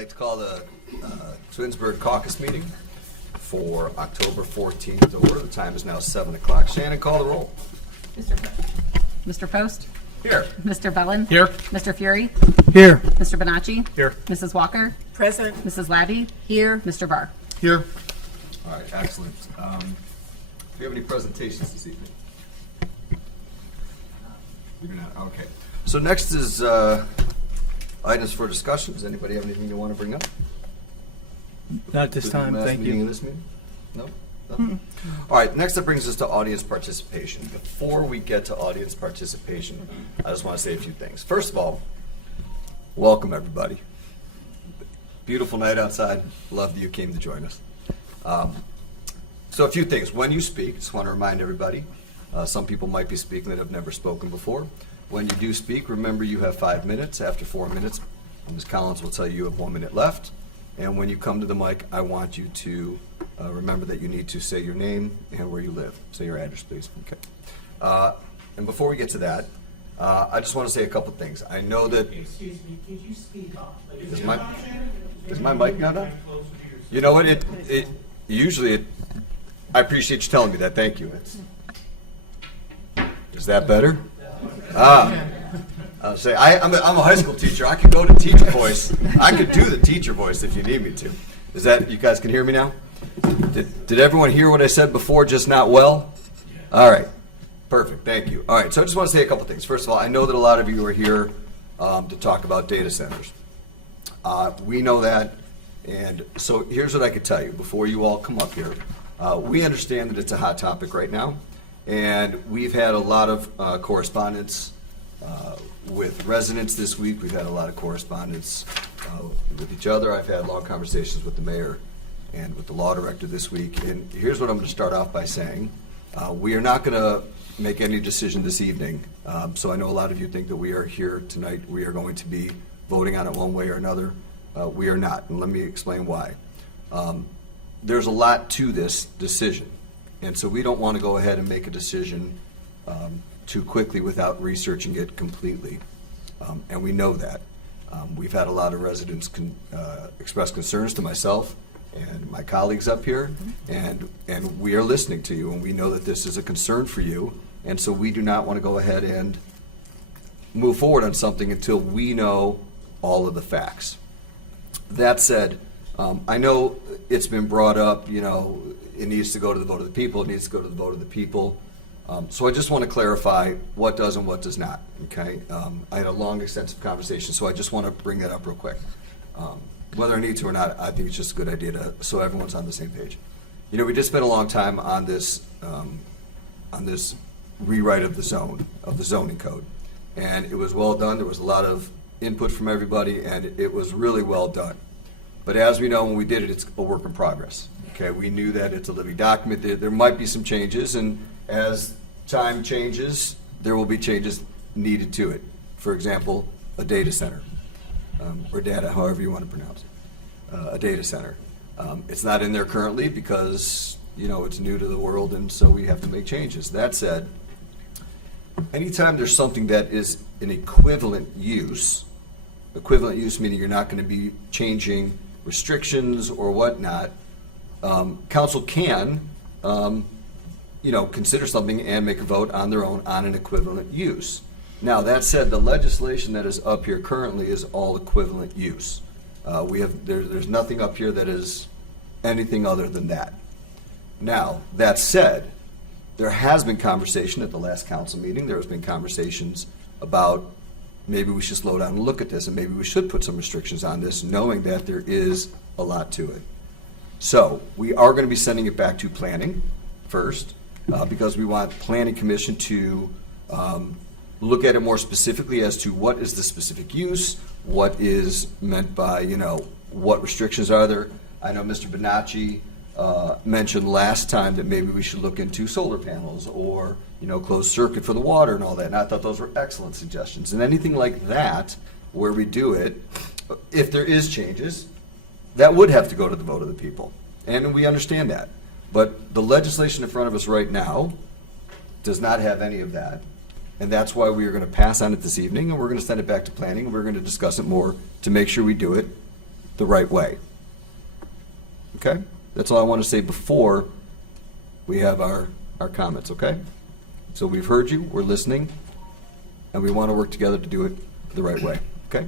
like to call the Twinsburg Caucus meeting for October 14th to order. The time is now 7 o'clock. Shannon, call the roll. Mr. Post? Here. Mr. Bellin? Here. Mr. Fury? Here. Mr. Bonacci? Here. Mrs. Walker? Present. Mrs. Labby? Here. Mr. Barr? Here. All right, excellent. Do you have any presentations this evening? You're not, okay. So next is items for discussion. Does anybody have anything you want to bring up? Not this time, thank you. This meeting? No? Nothing? All right, next that brings us to audience participation. Before we get to audience participation, I just want to say a few things. First of all, welcome everybody. Beautiful night outside. Love that you came to join us. So a few things. When you speak, just want to remind everybody, some people might be speaking that have never spoken before. When you do speak, remember you have 5 minutes. After 4 minutes, Ms. Collins will tell you have 1 minute left. And when you come to the mic, I want you to remember that you need to say your name and where you live. Say your address, please. Okay. And before we get to that, I just want to say a couple things. I know that... Excuse me, could you speak up? Is my mic not on? You know what? I appreciate you telling me that. Thank you. Is that better? I'll say I'm a high school teacher. I can go to teacher voice. I could do the teacher voice if you need me to. Is that, you guys can hear me now? Did everyone hear what I said before, just not well? All right. Perfect. Thank you. All right. So I just want to say a couple things. First of all, I know that a lot of you are here to talk about data centers. We know that. And so here's what I could tell you before you all come up here. We understand that it's a hot topic right now. And we've had a lot of correspondence with residents this week. We've had a lot of correspondence with each other. I've had long conversations with the mayor and with the law director this week. And here's what I'm going to start off by saying. We are not going to make any decision this evening. So I know a lot of you think that we are here tonight. We are going to be voting on it one way or another. We are not. And let me explain why. There's a lot to this decision. And so we don't want to go ahead and make a decision too quickly without researching it completely. And we know that. We've had a lot of residents express concerns to myself and my colleagues up here, and we are listening to you, and we know that this is a concern for you, and so we do not want to go ahead and move forward on something until we know all of the facts. That said, I know it's been brought up, you know, it needs to go to the vote of the people, it needs to go to the vote of the people. So I just want to clarify what does and what does not, okay? I had a long, extensive conversation, so I just want to bring that up real quick. Whether I need to or not, I think it's just a good idea so everyone's on the same page. You know, we did spend a long time on this rewrite of the zoning code. And it was well done. There was a lot of input from everybody, and it was really well done. But as we know, when we did it, it's a work in progress. Okay, we knew that it's a living document. There might be some changes, and as time changes, there will be changes needed to it. For example, a data center, or data, however you want to pronounce it, a data center. It's not in there currently because, you know, it's new to the world, and so we have to make changes. That said, anytime there's something that is an equivalent use meaning you're not going to be changing restrictions or whatnot, council can, you know, consider something and make a vote on their own on an equivalent use. Now, that said, the legislation that is up here currently is all equivalent use. There's nothing up here that is anything other than that. Now, that said, there has been conversation at the last council meeting. There has been conversations about maybe we should slow down and look at this, and maybe we should put some restrictions on this, knowing that there is a lot to it. So we are going to be sending it back to planning first, because we want planning commission to look at it more specifically as to what is the specific use, what is meant by, you know, what restrictions are there. I know Mr. Bonacci mentioned last time that maybe we should look into solar panels or, you know, closed circuit for the water and all that. And I thought those were excellent suggestions. And anything like that, where we do it, if there is changes, that would have to go to the vote of the people. And we understand that. But the legislation in front of us right now does not have any of that. And that's why we are going to pass on it this evening, and we're going to send it back to planning, and we're going to discuss it more to make sure we do it the right way. Okay? That's all I want to say before we have our comments, okay? So we've heard you, we're listening, and we want to work together to do it the right way, okay?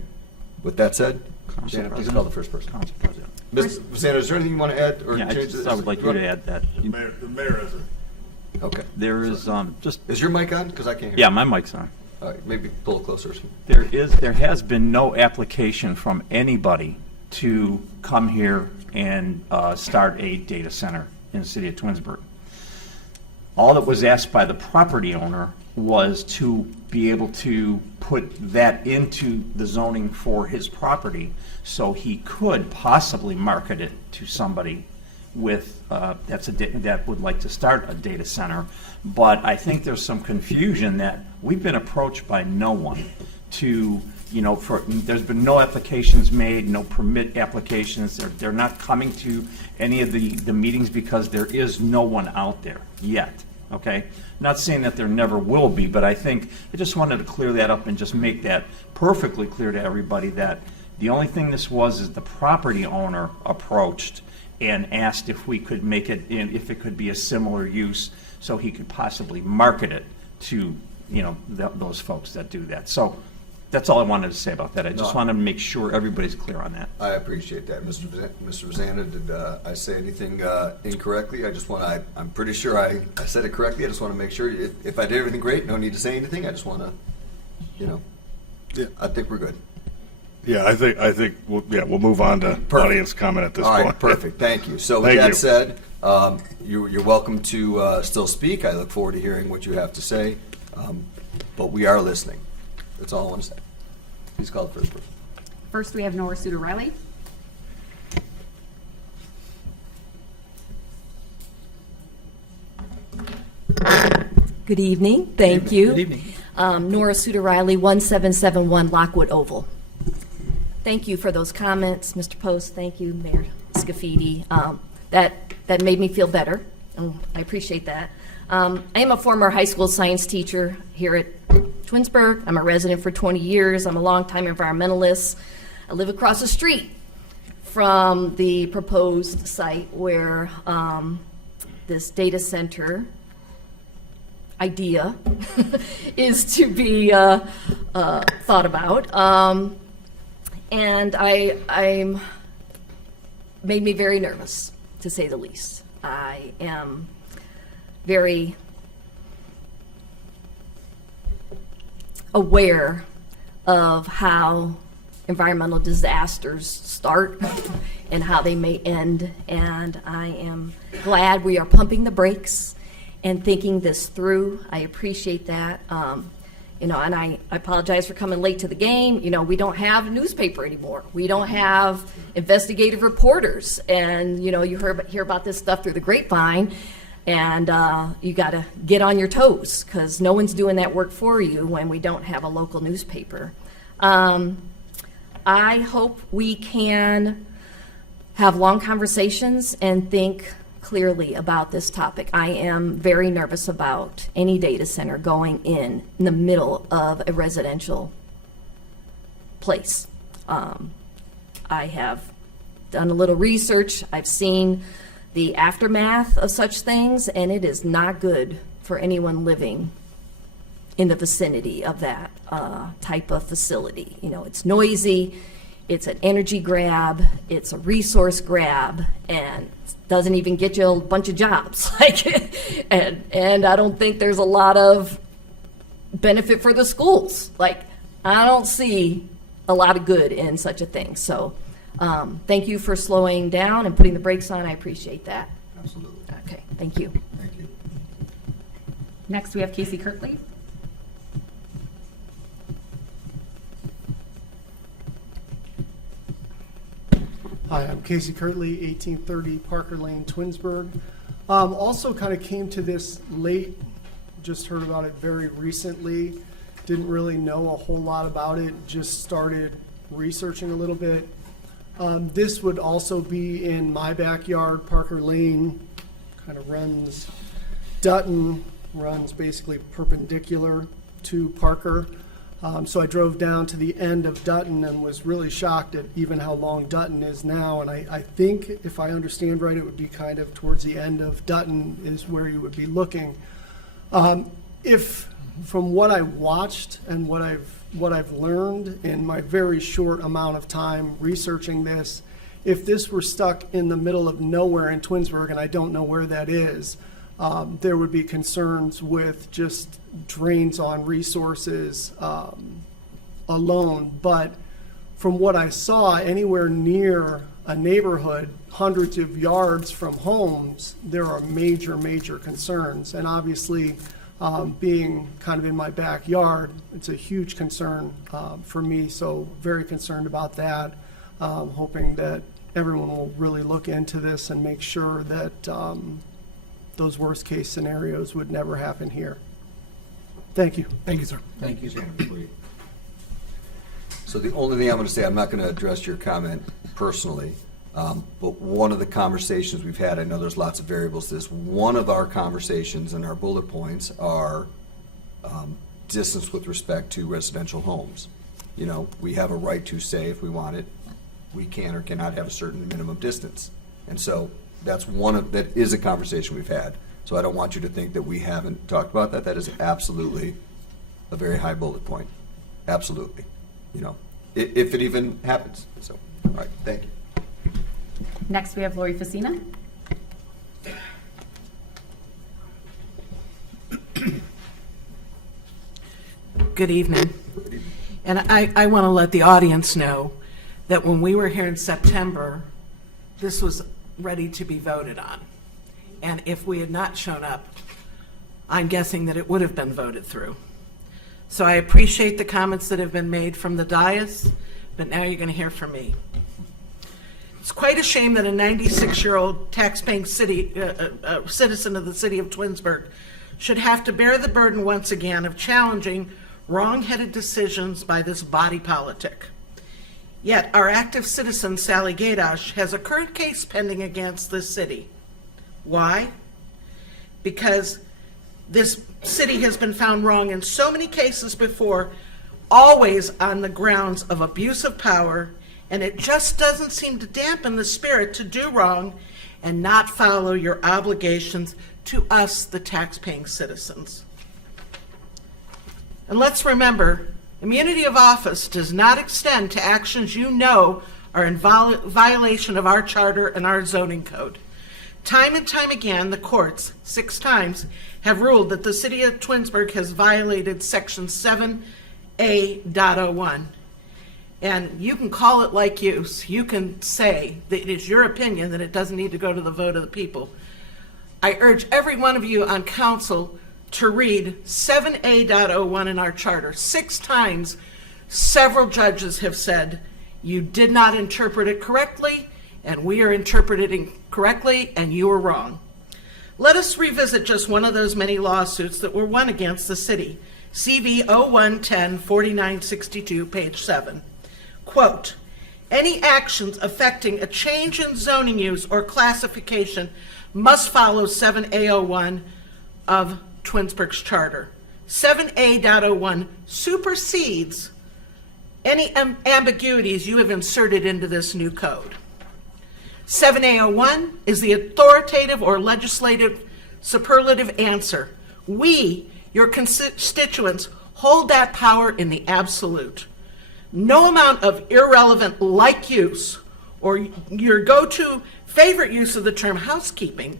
With that said, Shannon, please call the first person. Council President. Ms. Sanders, is there anything you want to add or Yeah, change? I would like you to add that. The mayor has it. Okay. There is, just, Is your mic on? Because I can't hear. yeah, my mic's on. All right, maybe pull it closer. There has been no application from anybody to come here and start a data center in the city of Twinsburg. All that was asked by the property owner was to be able to put that into the zoning for his property so he could possibly market it to somebody with, that would like to start a data center. But I think there's some confusion that we've been approached by no one to, there's been no applications made, no permit applications. They're not coming to any of the meetings because there is no one out there yet, okay? Not saying that there never will be, but I just wanted to clear that up and just make that perfectly clear to everybody that the only thing this was is the property owner approached and asked if we could make it, if it could be a similar use so he could possibly market it to, those folks that do that. So that's all I wanted to say about that. I just wanted to make sure everybody's clear on that. I appreciate that. Mr. Rosanna, did I say anything incorrectly? I'm pretty sure I said it correctly. I just want to make sure, if I did everything great, no need to say anything. I just want to, Yeah. I think we're good. Yeah, I think we'll move on to audience comment at this All point. right, perfect. Thank you. So with Thank that you. said, you're welcome to still speak. I look forward to hearing what you have to say, but we are listening. That's all I want to say. Please call the first person. First, we have Nora Suter Riley. Good evening. Thank you. Good evening. Nora Suter Riley, 1771 Lockwood Oval. Thank you for those comments, Mr. Post. Thank you, Mayor Scafidi. That made me feel better. I appreciate that. I am a former high school science teacher here at Twinsburg. I'm a resident for 20 years. I'm a longtime environmentalist. I live across the street from the proposed site where this data center idea is to be thought about. And I'm made me very nervous, to say the least. I am very aware of how environmental disasters start and how they may end, and I am glad we are pumping the brakes and thinking this through. I appreciate that. And I apologize for coming late to the game. We don't have a newspaper anymore. We don't have investigative reporters. And, you hear about this stuff through the grapevine, and you got to get on your toes because no one's doing that work for you when we don't have a local newspaper. I hope we can have long conversations and think clearly about this topic. I am very nervous about any data center going in the middle of a residential place. I have done a little research. I've seen the aftermath of such things, and it is not good for anyone living in the vicinity of that type of facility. It's noisy, it's an energy grab, it's a resource grab, and doesn't even get you a bunch of jobs. And I don't think there's a lot of benefit for the schools. I don't see a lot of good in such a thing. So thank you for slowing down and putting the brakes on. I appreciate that. Absolutely. Okay, thank you. Thank you. Next, we have Casey Kirtley. Hi, I'm Casey Kirtley, 1830 Parker Lane, Twinsburg. Also kind of came to this late, just heard about it very recently. Didn't really know a whole lot about it, just started researching a little bit. This would also be in my backyard. Parker Lane kind of runs, Dutton runs basically perpendicular to Parker. So I drove down to the end of Dutton and was really shocked at even how long Dutton is now. And I think, if I understand right, it would be kind of towards the end of Dutton is where you would be looking. If, from what I watched and what I've learned in my very short amount of time researching this, if this were stuck in the middle of nowhere in Twinsburg, and I don't know where that is, there would be concerns with just drains on resources alone. But from what I saw, anywhere near a neighborhood, hundreds of yards from homes, there are major, major concerns. And obviously, being kind of in my backyard, it's a huge concern for me. So very concerned about that. Hoping that everyone will really look into this and make sure that those worst case scenarios would never happen here. Thank you. Thank you, sir. Thank you, So the only thing I'm going to say, I'm not going to address your comment personally, but one of the conversations we've had, I know there's lots of variables to this, one of our conversations and our bullet points are distance with respect to residential homes. You know, we have a right to say if we want it, we can or cannot have a certain minimum distance. And so that's that is a conversation we've had. So I don't want you to think that we haven't talked about that. That is absolutely a very high bullet point. Absolutely. You know, if it even happens. So, all right, thank you. Next, we have Lori Facina. Good evening. And I want to let the audience know that when we were here in September, this was ready to be voted on. And if we had not shown up, I'm guessing that it would have been voted through. So I appreciate the comments that have been made from the dais, but now you're going to hear from me. It's quite a shame that a 96-year-old tax-paying citizen of the city of Twinsburg should have to bear the burden once again of challenging wrong-headed decisions by this body politic. Yet our active citizen, Sally Gaydosh, has a current case pending against this city. Why? Because this city has been found wrong in so many cases before, always on the grounds of abuse of power, and it just doesn't seem to dampen the spirit to do wrong and not follow your obligations to us, the tax-paying citizens. And let's remember, immunity of office does not extend to actions you know are in violation of our charter and our zoning code. Time and time again, the courts, 6 times, have ruled that the city of Twinsburg has violated section 7A.01. And you can call it like use. You can say that it is your opinion that it doesn't need to go to the vote of the people. I urge every one of you on council to read 7A.01 in our charter. 6 times, several judges have said you did not interpret it correctly, and we are interpreting correctly, and you are wrong. Let us revisit just one of those many lawsuits that were won against the city. CV 0110-4962, page 7. Quote, any actions affecting a change in zoning use or classification must follow 7A01 of Twinsburg's charter. 7A.01 supersedes any ambiguities you have inserted into this new code. 7A01 is the authoritative or legislative superlative answer. We, your constituents, hold that power in the absolute. No amount of irrelevant like use or your go-to favorite use of the term housekeeping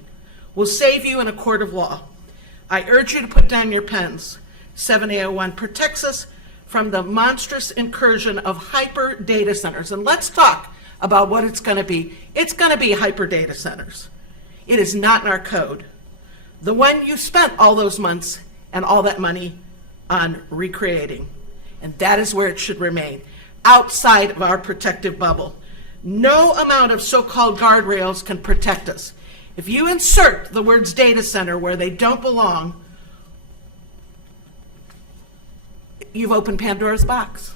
will save you in a court of law. I urge you to put down your pens. 7A01 protects us from the monstrous incursion of hyper data centers. And let's talk about what it's going to be. It's going to be hyper data centers. It is not in our code. The one you spent all those months and all that money on recreating. And that is where it should remain, outside of our protective bubble. No amount of so-called guardrails can protect us. If you insert the words data center where they don't belong, you've opened Pandora's box.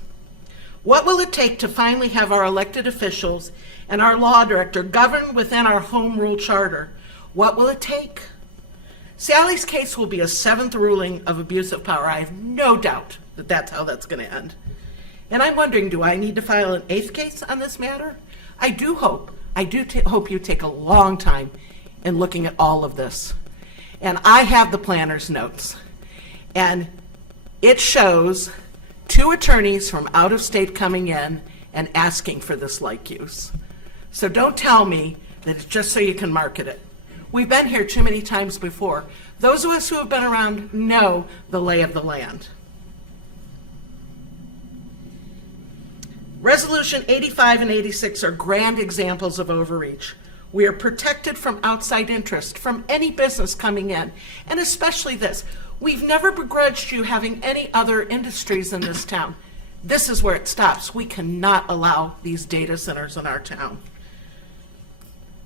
What will it take to finally have our elected officials and our law director govern within our home rule charter? What will it take? Sally's case will be a 7th ruling of abuse of power. I have no doubt that that's how that's going to end. And I'm wondering, do I need to file an 8th case on this matter? I do hope you take a long time in looking at all of this. And I have the planner's notes. And it shows 2 attorneys from out of state coming in and asking for this like use. So don't tell me that it's just so you can market it. We've been here too many times before. Those of us who have been around know the lay of the land. Resolution 85 and 86 are grand examples of overreach. We are protected from outside interest, from any business coming in, and especially this. We've never begrudged you having any other industries in this town. This is where it stops. We cannot allow these data centers in our town.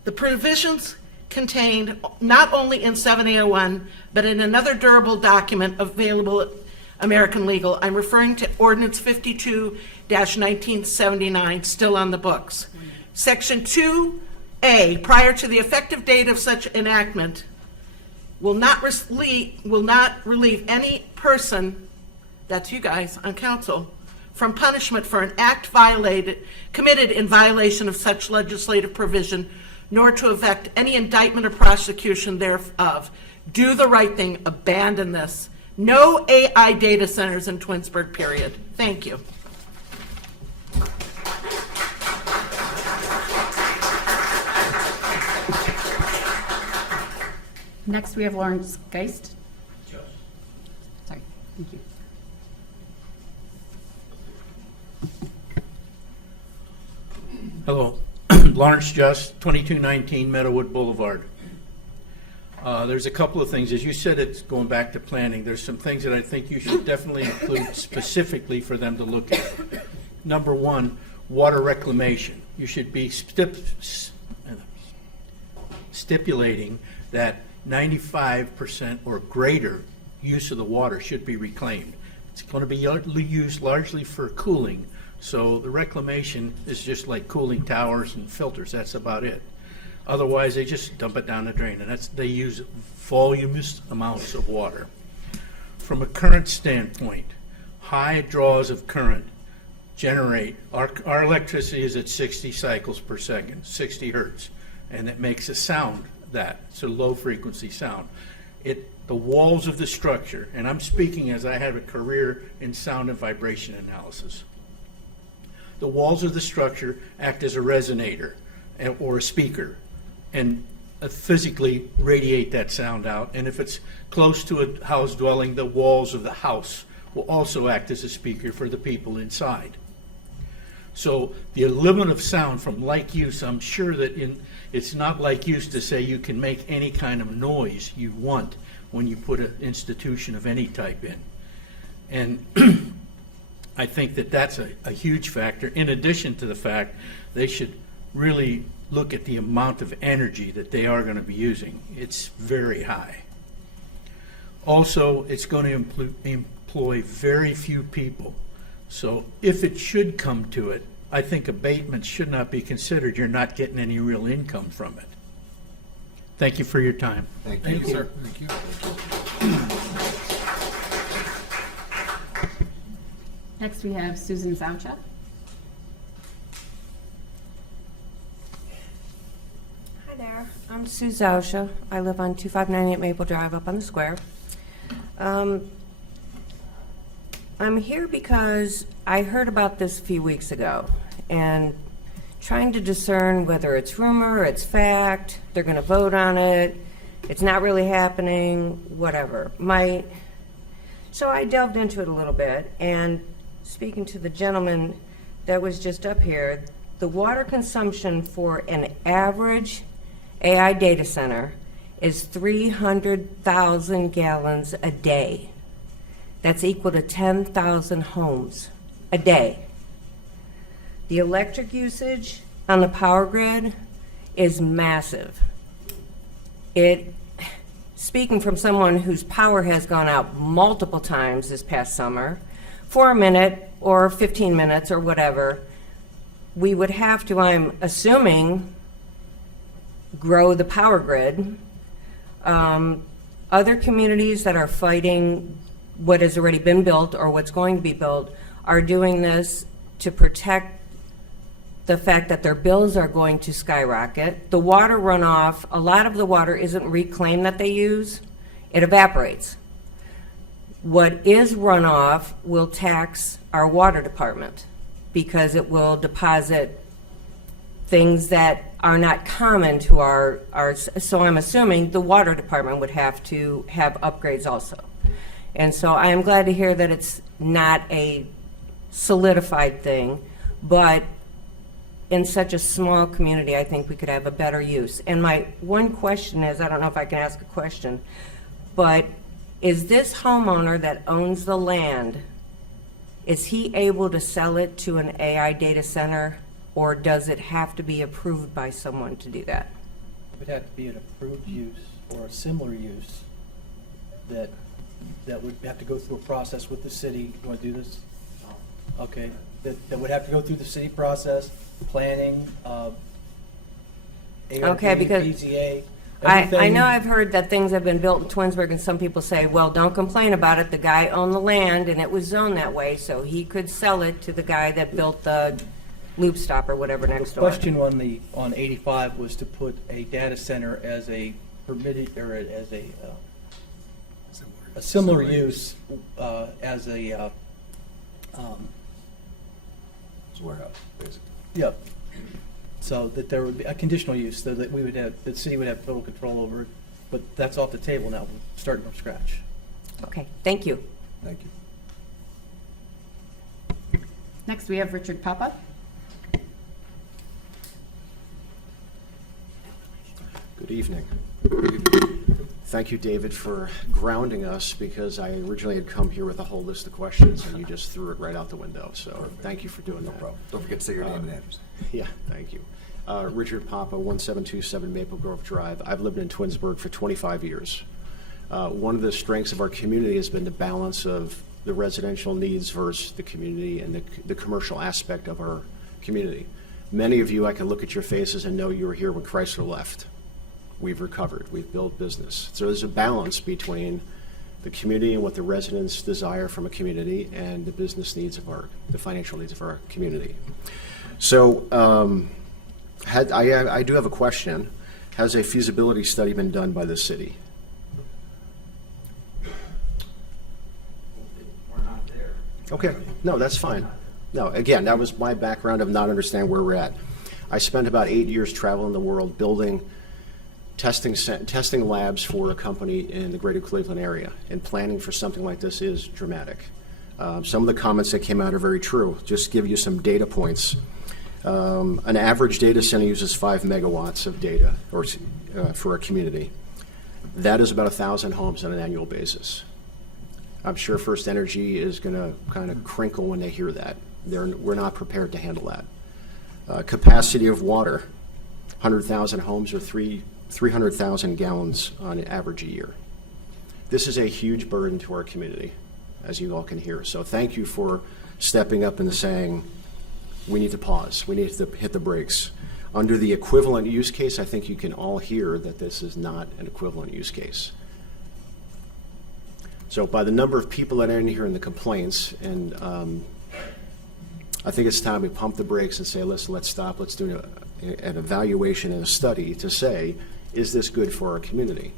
The provisions contained not only in 7801, but in another durable document available at American Legal. I'm referring to Ordinance 52-1979, still on the books. Section 2A, prior to the effective date of such enactment, will not relieve any person, that's you guys on council, from punishment for an act committed in violation of such legislative provision, nor to effect any indictment or prosecution thereof. Do the right thing, abandon this. No AI data centers in Twinsburg, period. Thank you. Next, we have Lawrence Geist. Sorry, thank you. Hello, Lawrence Just, 2219 Meadowood Boulevard. There's a couple of things. As you said, it's going back to planning. There's some things that I think you should definitely include specifically for them to look at. Number one, water reclamation. You should be stipulating that 95% or greater use of the water should be reclaimed. It's going to be used largely for cooling, so the reclamation is just like cooling towers and filters. That's about it. Otherwise, they just dump it down the drain, and they use voluminous amounts of water. From a current standpoint, high draws of current generate, our electricity is at 60 cycles per second, 60 hertz, and it makes a sound it's a low frequency sound. The walls of the structure, and I'm speaking as I have a career in sound and vibration analysis. The walls of the structure act as a resonator or a speaker and physically radiate that sound out. And if it's close to a house dwelling, the walls of the house will also act as a speaker for the people inside. So the limit of sound from like use, I'm sure that it's not like use to say you can make any kind of noise you want when you put an institution of any type in. And I think that that's a huge factor, in addition to the fact they should really look at the amount of energy that they are going to be using. It's very high. Also, it's going to employ very few people. So if it should come to it, I think abatement should not be considered. You're not getting any real income from it. Thank you for your time. Thank you, sir. Thank you. Next, we have Susan Zaucha. Hi there, I'm Sue Zausha. I live on 2598 Maple Drive up on the square. I'm here because I heard about this a few weeks ago and trying to discern whether it's rumor or it's fact. They're going to vote on it. It's not really happening, whatever. So I delved into it a little bit, and speaking to the gentleman that was just up here, the water consumption for an average AI data center is 300,000 gallons a day. That's equal to 10,000 homes a day. The electric usage on the power grid is massive. Speaking from someone whose power has gone out multiple times this past summer, for a minute or 15 minutes or whatever, we would have to, I'm assuming, grow the power grid. Other communities that are fighting what has already been built or what's going to be built are doing this to protect the fact that their bills are going to skyrocket. The water runoff, a lot of the water isn't reclaimed that they use, it evaporates. What is runoff will tax our water department because it will deposit things that are not common to our, so I'm assuming the water department would have to have upgrades also. And so I am glad to hear that it's not a solidified thing, but in such a small community, I think we could have a better use. And my one question is, I don't know if I can ask a question, but is this homeowner that owns the land, is he able to sell it to an AI data center, or does it have to be approved by someone to do that? It would have to be an approved use or a similar use that would have to go through a process with the city. You want to do this? Okay. That would have to go through the city process, planning, ARP, Okay, because BZA. I everything. know I've heard that things have been built in Twinsburg, and some people say, well, don't complain about it. The guy owned the land, and it was zoned that way, so he could sell it to the guy that built the loop stop or whatever next The door. question on 85 was to put a data center as a permitted, or as a similar use as a, It's a warehouse, basically. yep. So that there would be a conditional use, so that we would have, the city would have total control over it, but that's off the table now, we're starting from scratch. Okay, thank you. Thank you. Next, we have Richard Papa. Good evening. Thank you, David, for grounding us, because I originally had come here with a whole list of questions, and you just threw it right out the window. So thank you for doing No that. problem. Don't forget to say your name and address. Yeah, thank you. Richard Papa, 1727 Maple Grove Drive. I've lived in Twinsburg for 25 years. One of the strengths of our community has been the balance of the residential needs versus the community and the commercial aspect of our community. Many of you, I can look at your faces and know you were here when Chrysler left. We've recovered, we've built business. So there's a balance between the community and what the residents desire from a community and the business needs of the financial needs of our community. So I do have a question. Has a feasibility study been done by the city? We're not there. Okay, no, that's fine. No, again, that was my background of not understanding where we're at. I spent about 8 years traveling the world building testing labs for a company in the greater Cleveland area, and planning for something like this is dramatic. Some of the comments that came out are very true. Just give you some data points. An average data center uses 5 megawatts of data for a community. That is about 1,000 homes on an annual basis. I'm sure First Energy is going to kind of crinkle when they hear that. We're not prepared to handle that. Capacity of water, 100,000 homes or 300,000 gallons on average a year. This is a huge burden to our community, as you all can hear. So thank you for stepping up and saying, we need to pause, we need to hit the brakes. Under the equivalent use case, I think you can all hear that this is not an equivalent use case. So by the number of people that are in here in the complaints, and I think it's time we pump the brakes and say, listen, let's stop, let's do an evaluation and a study to say, is this good for our community?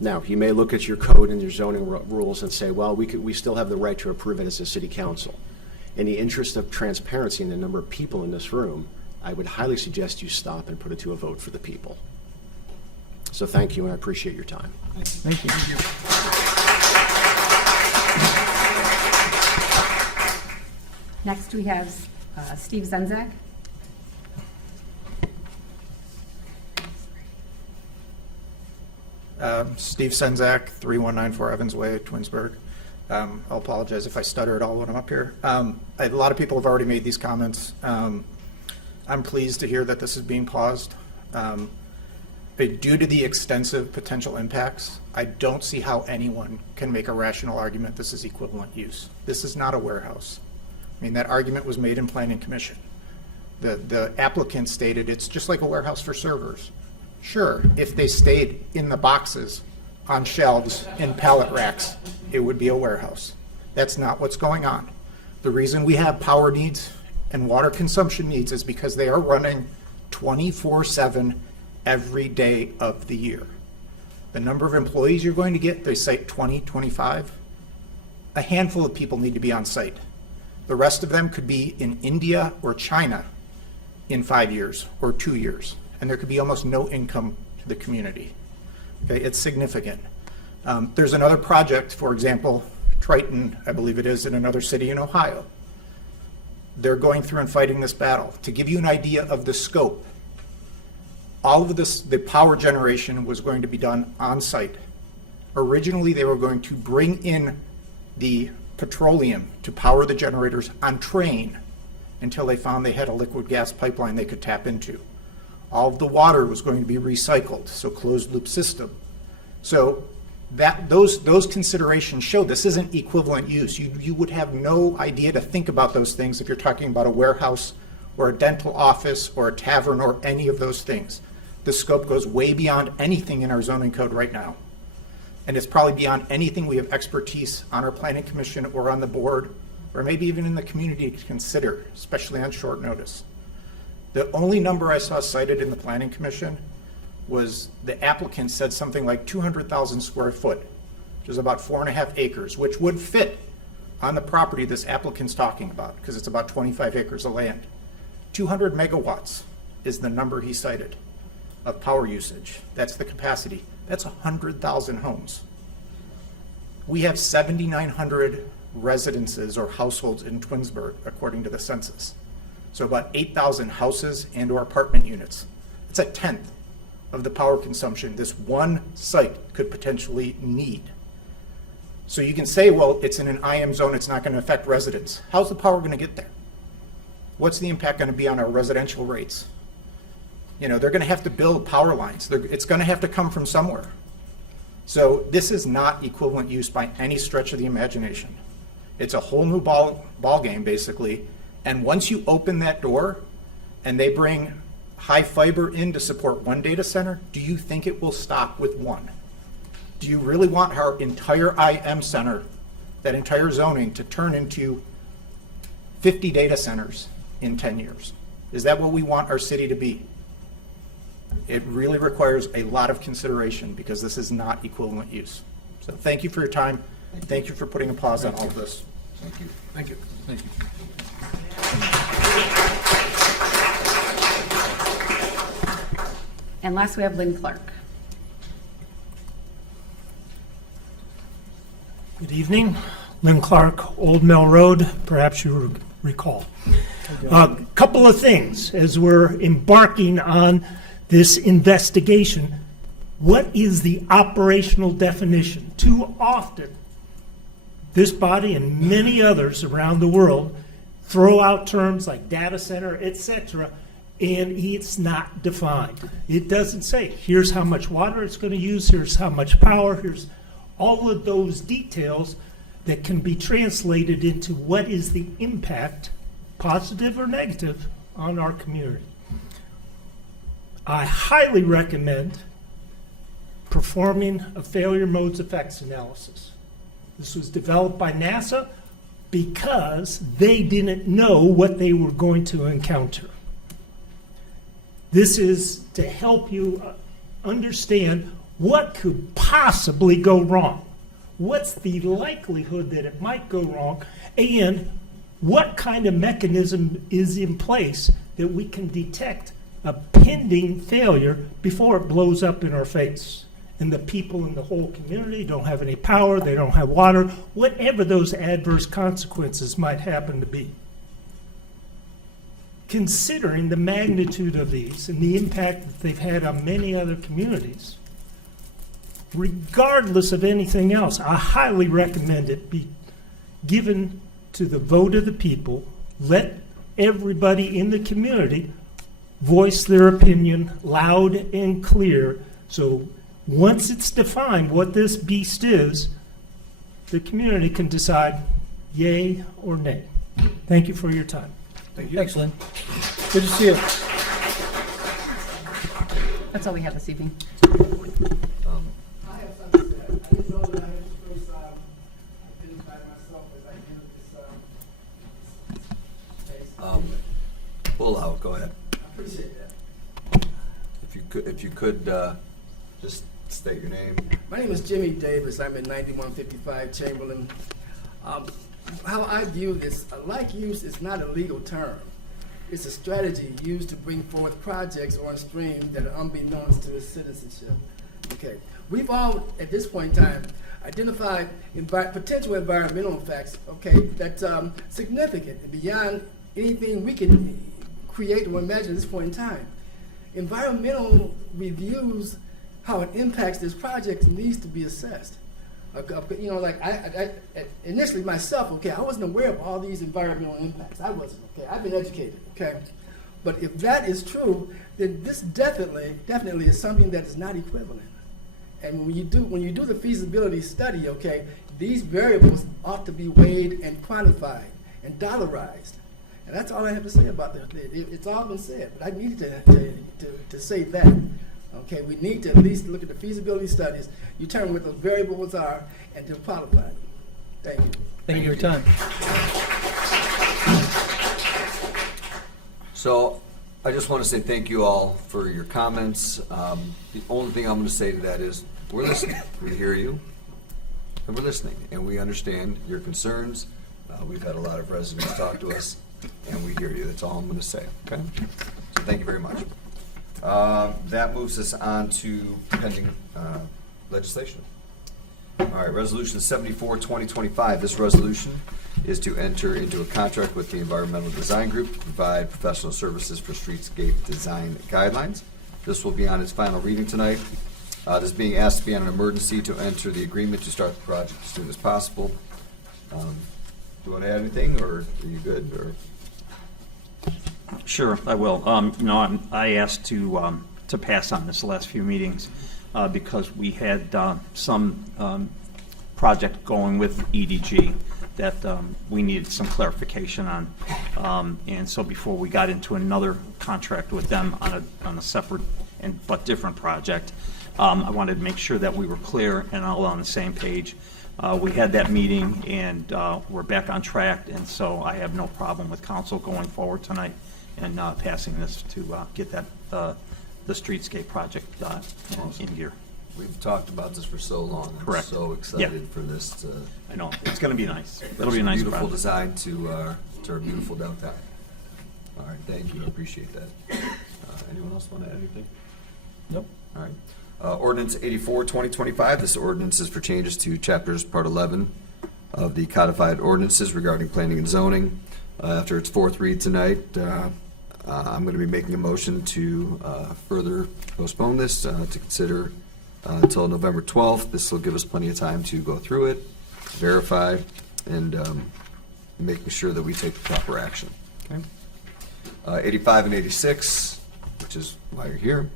Now, you may look at your code and your zoning rules and say, well, we still have the right to approve it as a city council. In the interest of transparency and the number of people in this room, I would highly suggest you stop and put it to a vote for the people. So thank you, and I appreciate your time. Thank you. Next, we have Steve Zenzak. Steve Senzak, 3194 Evans Way, Twinsburg. I'll apologize if I stutter at all when I'm up here. A lot of people have already made these comments. I'm pleased to hear that this is being paused. But due to the extensive potential impacts, I don't see how anyone can make a rational argument this is equivalent use. This is not a warehouse. I mean, that argument was made in Planning Commission. The applicant stated it's just like a warehouse for servers. Sure, if they stayed in the boxes on shelves in pallet racks, it would be a warehouse. That's not what's going on. The reason we have power needs and water consumption needs is because they are running 24/7 every day of the year. The number of employees you're going to get, they cite 20, 25. A handful of people need to be on site. The rest of them could be in India or China in 5 years or 2 years, and there could be almost no income to the community. Okay, it's significant. There's another project, for example, Triton, I believe it is, in another city in Ohio. They're going through and fighting this battle. To give you an idea of the scope, all of this, the power generation was going to be done on site. Originally, they were going to bring in the petroleum to power the generators on train until they found they had a liquid gas pipeline they could tap into. All of the water was going to be recycled, so closed loop system. So those considerations show this isn't equivalent use. You would have no idea to think about those things if you're talking about a warehouse or a dental office or a tavern or any of those things. The scope goes way beyond anything in our zoning code right now. And it's probably beyond anything we have expertise on our planning commission or on the board, or maybe even in the community to consider, especially on short notice. The only number I saw cited in the planning commission was the applicant said something like 200,000 square foot, which is about 4.5 acres, which would fit on the property this applicant's talking about, because it's about 25 acres of land. 200 megawatts is the number he cited of power usage. That's the capacity. That's 100,000 homes. We have 7,900 residences or households in Twinsburg, according to the census. So about 8,000 houses and or apartment units. It's a tenth of the power consumption this one site could potentially need. So you can say, well, it's in an IM zone, it's not going to affect residents. How's the power going to get there? What's the impact going to be on our residential rates? You know, they're going to have to build power lines. It's going to have to come from somewhere. So this is not equivalent use by any stretch of the imagination. It's a whole new ball game, basically. And once you open that door and they bring high fiber in to support one data center, do you think it will stop with one? Do you really want our entire IM center, that entire zoning, to turn into 50 data centers in 10 years? Is that what we want our city to be? It really requires a lot of consideration because this is not equivalent use. So thank you for your time. Thank you for putting a pause on all of this. Thank you. Thank you. Thank you. And last, we have Lynn Clark. Good evening. Lynn Clark, Old Mill Road, perhaps you recall. A couple of things as we're embarking on this investigation. What is the operational definition? Too often, this body and many others around the world throw out terms like data center, etc., and it's not defined. It doesn't say, here's how much water it's going to use, here's how much power, here's all of those details that can be translated into what is the impact, positive or negative, on our community. I highly recommend performing a failure modes effects analysis. This was developed by NASA because they didn't know what they were going to encounter. This is to help you understand what could possibly go wrong. What's the likelihood that it might go wrong, and what kind of mechanism is in place that we can detect a pending failure before it blows up in our face. And the people in the whole community don't have any power, they don't have water, whatever those adverse consequences might happen to be. Considering the magnitude of these and the impact that they've had on many other communities, regardless of anything else, I highly recommend it be given to the vote of the people. Let everybody in the community voice their opinion loud and clear. So once it's defined what this beast is, the community can decide yay or nay. Thank you for your time. Thank you. Thanks, Lynn. Good to see you. That's all we have this evening. didn't know that I had to face, identify myself as I entered this, space. We'll allow it, go ahead. I appreciate that. If you could, just state your name. My name is Jimmy Davis. I'm at 9155 Chamberlain. How I view this, a like use is not a legal term. It's a strategy used to bring forth projects on stream that are unbeknownst to the citizenship. Okay, we've all, at this point in time, identified potential environmental effects, okay, that's significant and beyond anything we can create or imagine at this point in time. Environmental reviews, how it impacts this project needs to be assessed. You know, like I initially myself, okay, I wasn't aware of all these environmental impacts. I wasn't, okay. I've been educated, okay. But if that is true, then this definitely is something that is not equivalent. And when you do the feasibility study, okay, these variables ought to be weighed and quantified and dollarized. And that's all I have to say about that. It's all been said, but I needed to say that. Okay, we need to at least look at the feasibility studies, determine what those variables are, and to qualify them. Thank you. Thank you for your time. So I just want to say thank you all for your comments. The only thing I'm going to say to that is we're listening. We hear you, and we're listening, and we understand your concerns. We've had a lot of residents talk to us, and we hear you. That's all I'm going to say. Okay? So thank you very much. That moves us on to pending legislation. All right, Resolution 74, 2025. This resolution is to enter into a contract with the Environmental Design Group to provide professional services for streetscape design guidelines. This will be on its final reading tonight. This being asked to be on an emergency to enter the agreement to start the project as soon as possible. Do you want to add anything, or are you good? Or Sure, I will. I asked to pass on this the last few meetings because we had some project going with EDG that we needed some clarification on. And so before we got into another contract with them on a separate but different project, I wanted to make sure that we were clear and all on the same page. We had that meeting, and we're back on track, and so I have no problem with council going forward tonight and passing this to get that the streetscape project in gear. We've talked about this for so long. Correct. I'm so excited for this to. I know, it's going to be nice. It'll be a nice Beautiful project. design to our beautiful downtown. All right, thank you, I appreciate that. Anyone else want to add anything? Nope. All right. Ordinance 84, 2025. This ordinance is for changes to chapters part 11 of the codified ordinances regarding planning and zoning. After its fourth read tonight, I'm going to be making a motion to further postpone this to consider until November 12th. This will give us plenty of time to go through it, verify, and making sure that we take the proper action. Okay. 85 and 86, which is why you're here.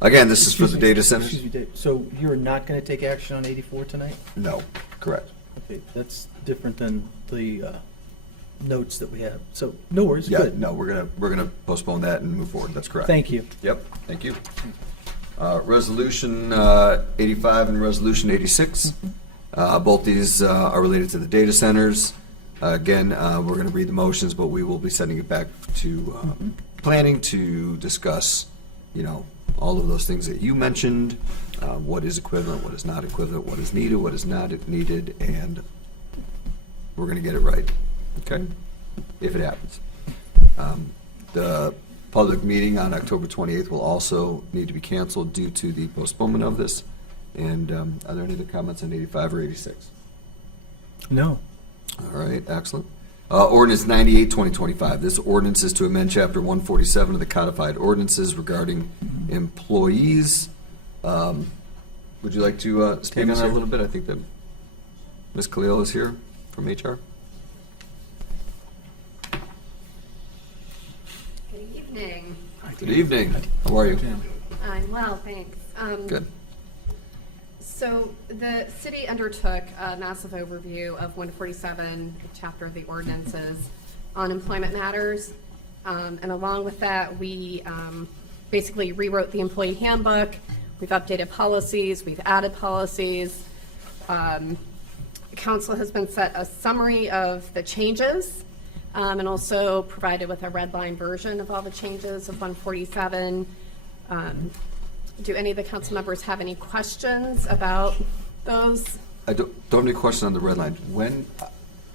Again, this is for the data centers. Excuse me, Dave. So you're not going to take action on 84 tonight? No, correct. Okay, that's different than the notes that we have. So no worries, Yeah, good. no, we're gonna postpone that and move forward. That's correct. Thank you. Yep, thank you. Resolution 85 and Resolution 86. Both these are related to the data centers. Again, we're going to read the motions, but we will be sending it back to planning to discuss, all of those things that you mentioned, what is equivalent, what is not equivalent, what is needed, what is not needed, and we're going to get it right, okay, if it happens. The public meeting on October 28th will also need to be canceled due to the postponement of this. And are there any other comments on 85 or 86? No. All right, excellent. Ordinance 98, 2025. This ordinance is to amend Chapter 147 of the codified ordinances regarding employees. Would you like to speak on that a little bit? I think that Ms. Khalil is here from HR. Good evening. Good evening. How are you? I'm well, thanks. Good. So the city undertook a massive overview of 147, chapter of the ordinances on employment matters. And along with that, we basically rewrote the employee handbook. We've updated policies, we've added policies. Council has been sent a summary of the changes and also provided with a red line version of all the changes of 147. Do any of the council members have any questions about those? I don't have any question on the red lines. When,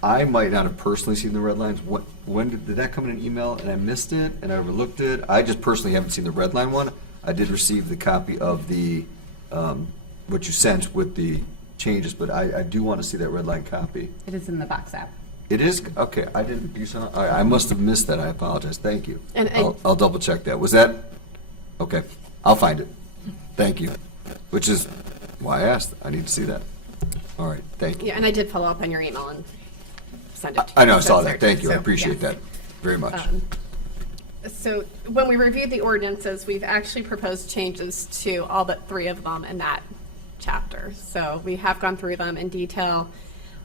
I might not have personally seen the red lines. When did that come in an email and I missed it and I overlooked it? I just personally haven't seen the red line one. I did receive the copy of the, what you sent with the changes, but I do want to see that red line copy. It is in the Box app. It is? Okay, I didn't, you saw, I must have missed that. I apologize. Thank you. And I'll double check that. Was that, okay, I'll find it. Thank you. Which is why I asked. I need to see that. All right, thank you. Yeah, and I did follow up on your email and send it to you. I know, I saw So that. Thank you. I so, appreciate yeah. that very much. So when we reviewed the ordinances, we've actually proposed changes to all but 3 of them in that chapter. So we have gone through them in detail.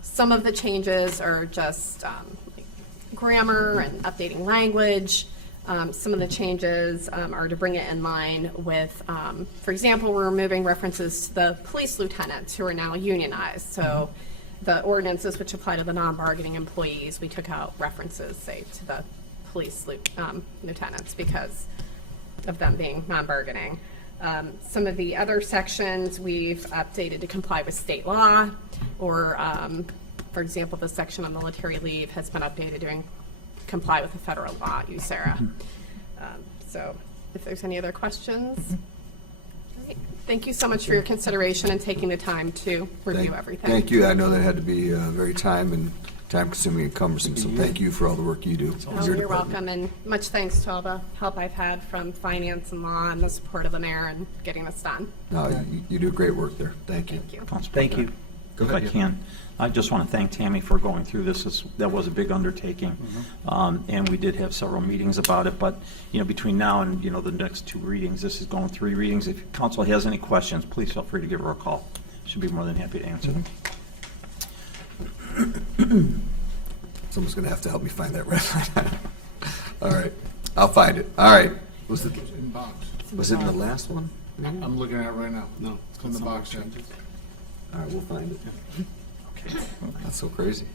Some of the changes are just like grammar and updating language. Some of the changes are to bring it in line with, for example, we're removing references to the police lieutenants who are now unionized. So the ordinances which apply to the non-bargaining employees, we took out references, say, to the police lieutenants because of them being non-bargaining. Some of the other sections we've updated to comply with state law, or, for example, the section on military leave has been updated to comply with the federal law, USERRA. So if there's any other questions. Great. Thank you so much for your consideration and taking the time to review everything. Thank you. I know that had to be very time-consuming and cumbersome, so thank you for all the work you do. Oh, you're welcome, and much thanks to all the help I've had from finance and law and the support of the mayor in getting this done. No, you do great work there. Thank you. Thank you. Council Thank President, Go If I ahead. can, I just want to thank Tammy for going through this. That was a big undertaking. And we did have several meetings about it, but, between now and, the next 2 readings, this is going 3 readings. If council has any questions, please feel free to give her a call. She'll be more than happy to answer them. Someone's going to have to help me find that red line. All right, I'll find it. All right. Was it in the last one? I'm looking at it right now. No, it's in the box. Yeah. All right, we'll find it. Okay. That's so crazy.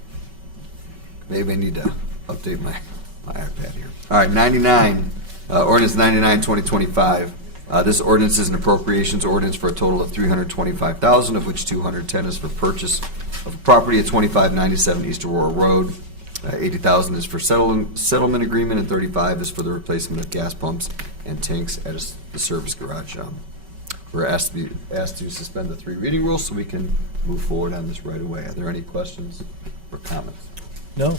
Maybe I need to update my iPad here. All right, 99, ordinance 99, 2025. This ordinance is an appropriations ordinance for a total of $325,000, of which $210 is for purchase of property at 2597 East Aurora Road. $80,000 is for settlement agreement, and $35,000 is for the replacement of gas pumps and tanks at the service garage. We're asked to suspend the 3 reading rule so we can move forward on this right away. Are there any questions or comments? No.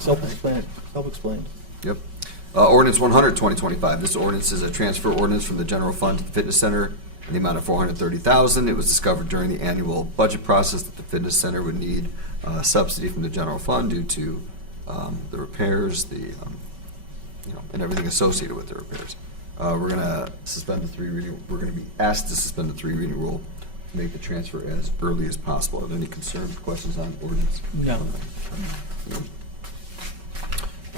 Self-explained. Yep. Ordinance 100, 2025. This ordinance is a transfer ordinance from the general fund to the fitness center in the amount of $430,000. It was discovered during the annual budget process that the fitness center would need subsidy from the general fund due to the repairs, and everything associated with the repairs. We're going to suspend the 3 reading. We're going to be asked to suspend the 3 reading rule to make the transfer as early as possible. Are there any concerns, questions on ordinance? No. No.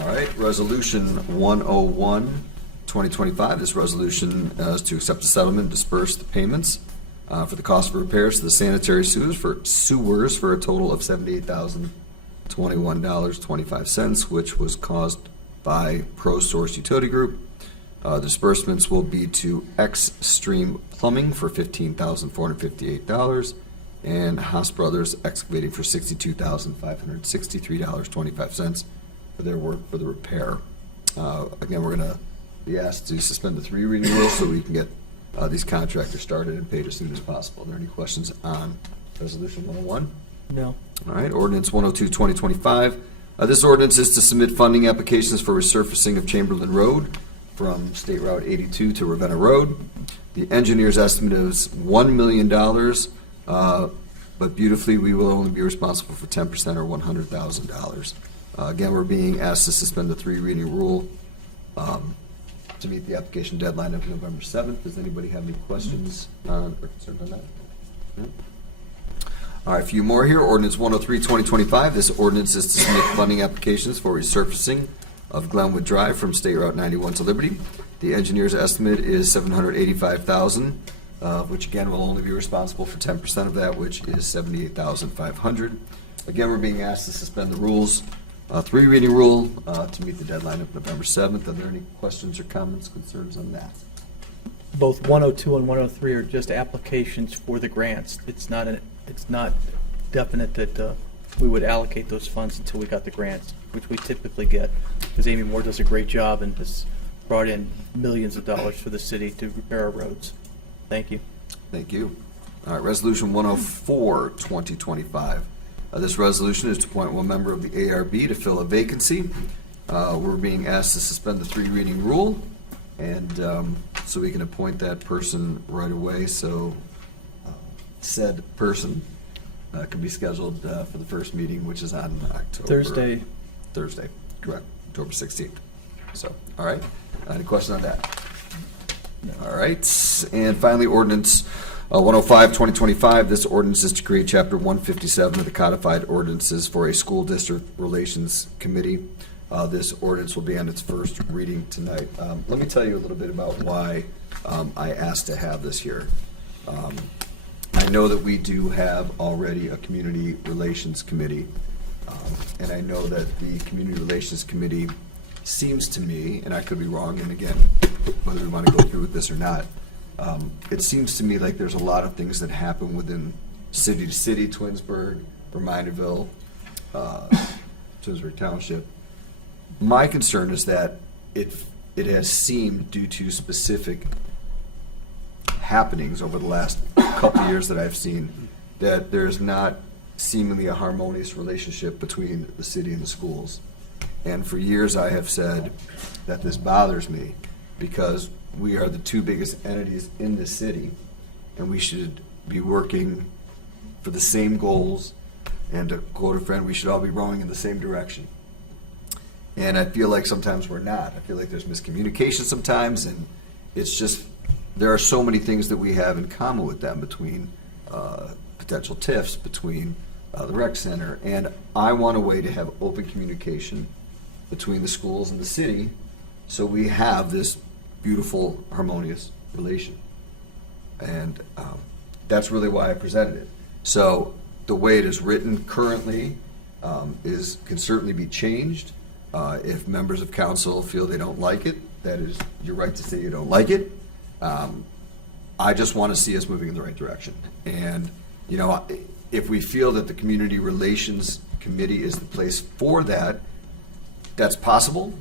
All right, Resolution 101, 2025. This resolution is to accept the settlement and disperse the payments for the cost of repairs to the sanitary sewers for a total of $78,021.25, which was caused by ProSource Utility Group. The disbursements will be to X Stream Plumbing for $15,458 and Haas Brothers Excavating for $62,563.25 for their work for the repair. Again, we're going to be asked to suspend the 3 reading rule so we can get these contractors started and paid as soon as possible. Are there any questions on Resolution 101? No. All right, Ordinance 102, 2025. This ordinance is to submit funding applications for resurfacing of Chamberlain Road from State Route 82 to Ravenna Road. The engineer's estimate is $1 million, but beautifully, we will only be responsible for 10% or $100,000. Again, we're being asked to suspend the 3 reading rule to meet the application deadline of November 7th. Does anybody have any questions or concerns on that? No? All right, a few more here. Ordinance 103, 2025. This ordinance is to submit funding applications for resurfacing of Glenwood Drive from State Route 91 to Liberty. The engineer's estimate is $785,000, which again will only be responsible for 10% of that, which is $78,500. Again, we're being asked to suspend the rules, 3-reading rule, to meet the deadline of November 7th. Are there any questions or comments, concerns on that? Both 102 and 103 are just applications for the grants. It's not definite that we would allocate those funds until we got the grants, which we typically get, because Amy Moore does a great job and has brought in millions of dollars for the city to repair our roads. Thank you. Thank you. All right, Resolution 104, 2025. This resolution is to appoint one member of the ARB to fill a vacancy. We're being asked to suspend the 3-reading rule, and so we can appoint that person right away, so said person can be scheduled for the first meeting, which is on October. Thursday, correct, October 16th. So, all right, any question on that? All right, and finally, ordinance 105, 2025. This ordinance is to create Chapter 157 of the codified ordinances for a school district relations committee. This ordinance will be on its first reading tonight. Let me tell you a little bit about why I asked to have this here. I know that we do have already a community relations committee, and I know that the community relations committee seems to me, and I could be wrong, and again, whether we want to go through with this or not, it seems to me like there's a lot of things that happen within city to city, Twinsburg, Reminderville, Twinsburg Township. My concern is that it has seemed, due to specific happenings over the last couple of years that I've seen, that there's not seemingly a harmonious relationship between the city and the schools. And for years I have said that this bothers me because we are the two biggest entities in the city, and we should be working for the same goals, and to quote a friend, we should all be rowing in the same direction. And I feel like sometimes we're not. I feel like there's miscommunication sometimes, and it's just, there are so many things that we have in common with them, between potential TIFs, between the rec center, and I want a way to have open communication between the schools and the city, so we have this beautiful, harmonious relation. And that's really why I presented it. So the way it is written currently can certainly be changed. If members of council feel they don't like it, that is your right to say you don't like it. I just want to see us moving in the right direction. And, you know, if we feel that the Community Relations Committee is the place for that, that's possible.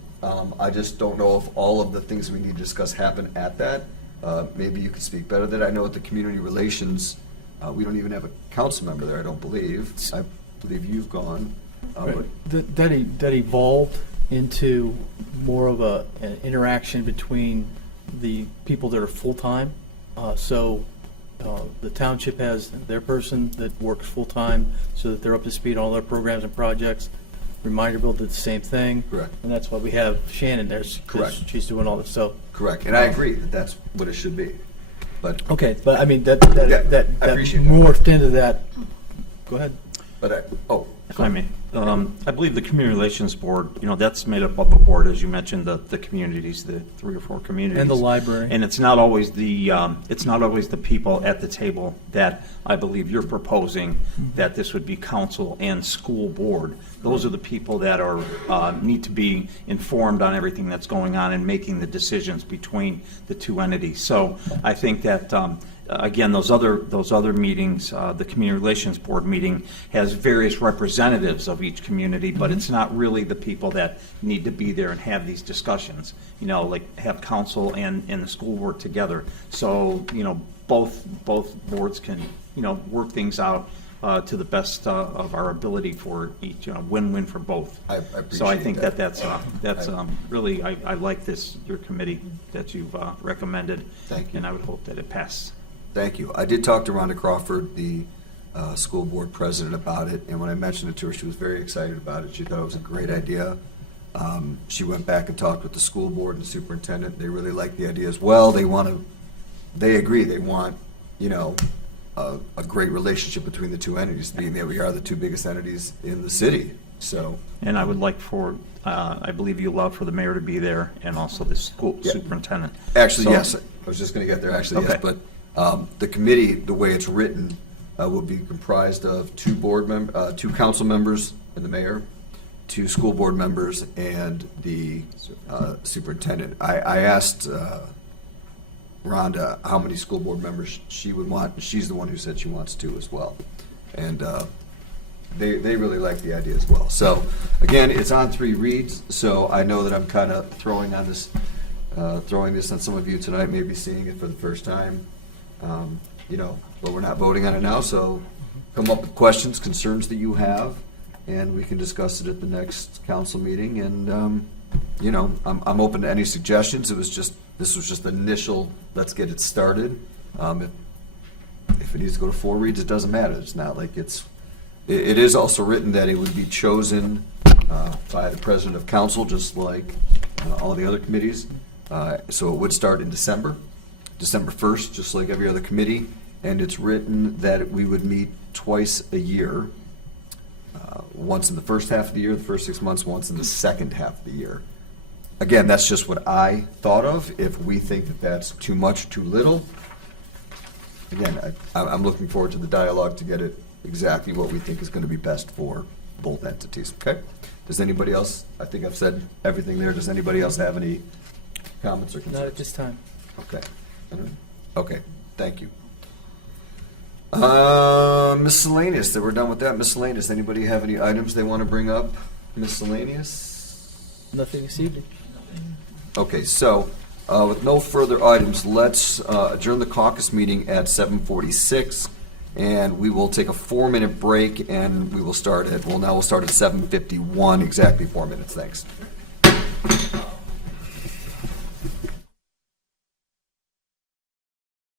I just don't know if all of the things we need to discuss happen at that. Maybe you could speak better than I know at the Community Relations, we don't even have a council member there, I don't believe. I believe you've gone. That evolved into more of an interaction between the people that are full-time. So the township has their person that works full-time so that they're up to speed on all their programs and projects. Reminderville did the same thing. Correct. And that's why we have Shannon there. Correct. She's doing all this, so. Correct, and I agree that that's what it should be. But Okay, but I mean, that I appreciate that. morphed into that. Go ahead. But If I may, I believe the Community Relations Board, you know, that's made up of a board, as you mentioned, the communities, the 3 or 4 communities. And the library. And it's not always the people at the table that I believe you're proposing, that this would be council and school board. Those are the people that are, need to be informed on everything that's going on and making the decisions between the 2 entities. So I think that, again, those other meetings, the Community Relations Board meeting has various representatives of each community, but it's not really the people that need to be there and have these discussions. You know, like have council and the school work together. So, you know, both boards can, you know, work things out to the best of our ability for each, win-win for both. I appreciate So I think that. that's really, I like this, your committee that you've recommended. Thank you. And I would hope that it passes. Thank you. I did talk to Rhonda Crawford, the school board president, about it, and when I mentioned it to her, she was very excited about it. She thought it was a great idea. She went back and talked with the school board and the superintendent. They really like the idea as well. They agree. They want, you know, a great relationship between the 2 entities, being that we are the 2 biggest entities in the city. So. And I would like for, I believe you allowed for the mayor to be there and also the school superintendent. Actually, So- yes. I was just going to get there, actually, yes. Okay. But The committee, the way it's written, will be comprised of two council members and the mayor, 2 school board members, and the superintendent. I asked Rhonda how many school board members she would want, and she's the one who said she wants 2 as well. And they really like the idea as well. So, again, it's on 3 reads, so I know that I'm kind of throwing this on some of you tonight, maybe seeing it for the first time. But we're not voting on it now, so come up with questions, concerns that you have, and we can discuss it at the next council meeting. And, I'm open to any suggestions. This was just initial, let's get it started. If it needs to go to 4 reads, it doesn't matter. It's not like it is also written that it would be chosen by the president of council, just like all the other committees. So it would start in December 1st, just like every other committee. And it's written that we would meet twice a year, once in the first half of the year, the first 6 months, once in the second half of the year. Again, that's just what I thought of. If we think that that's too much, too little, again, I'm looking forward to the dialogue to get it exactly what we think is going to be best for both entities, okay? Does anybody else, I think I've said everything there. Does anybody else have any comments or concerns? Not at this time. Okay. Okay, thank you. Miscellaneous, that we're done with that. Miscellaneous, anybody have any items they want to bring up? Miscellaneous? Nothing this evening. Okay, so with no further items, let's adjourn the caucus meeting at 7:46, and we will take a 4-minute break, and we'll start at 7:51, exactly 4 minutes. Thanks.